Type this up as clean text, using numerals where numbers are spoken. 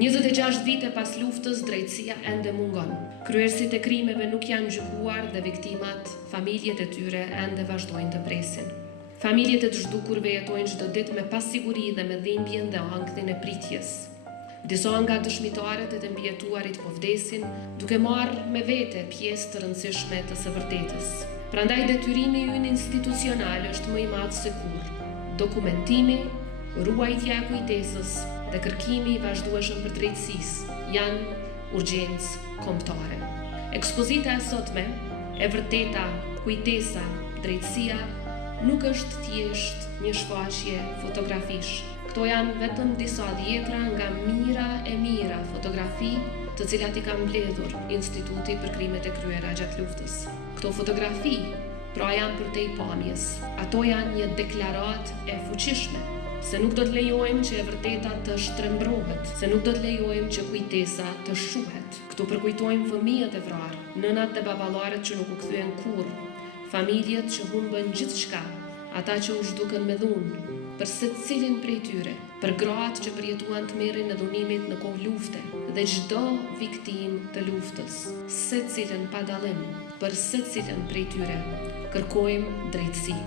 26 vite pas luftës, drejtësia ende mungon. Kryerësit e krimeve nuk janë gjykuar dhe viktimat, familjet e tyre ende vazhdojnë të presin. Familjet e të zhdukurve jetojnë çdo ditë me pasiguri dhe me dhimbjen dhe ankthjen e pritjes. Disa nga dëshmitarët e të mbijetuarit po vdesin, duke marrë me vete pjesë të rëndësishme të së vërtetës. Prandaj detyrimi ynë institucional është më i madh se kur. Dokumentimi, ruajtja e kujtesës dhe kërkimi i vazhdueshëm për drejtësisë janë urgjencë kombëtare. Ekspozita e sotme, e vërteta, kujtesa, drejtësia, nuk është thjesht një shfaqje fotografish. Këto janë vetëm disa dhjetra nga mira fotografi të cilat i ka mbledhur Instituti për krimet e kryera gjatë luftës. Këto fotografi, pra janë për te i pamjes. Ato janë një deklarat e fuqishme, se nuk do të lejojmë që e vërteta të shtrembrohet, se nuk do të lejojmë që kujtesa të shuhet. Këtu përkujtojmë fëmijët e vrarë, nënat dhe baballarët që nuk u kthyen kurrë, familjet që humbën gjithçka, ata që u zhdukën me dhunë, për secilin prej tyre, për gratë që përjetuan tmerrin e dhunimit në kohë lufte dhe çdo viktim të luftës, secilën pa dallim, për secilën prej tyre kërkojmë drejtësi.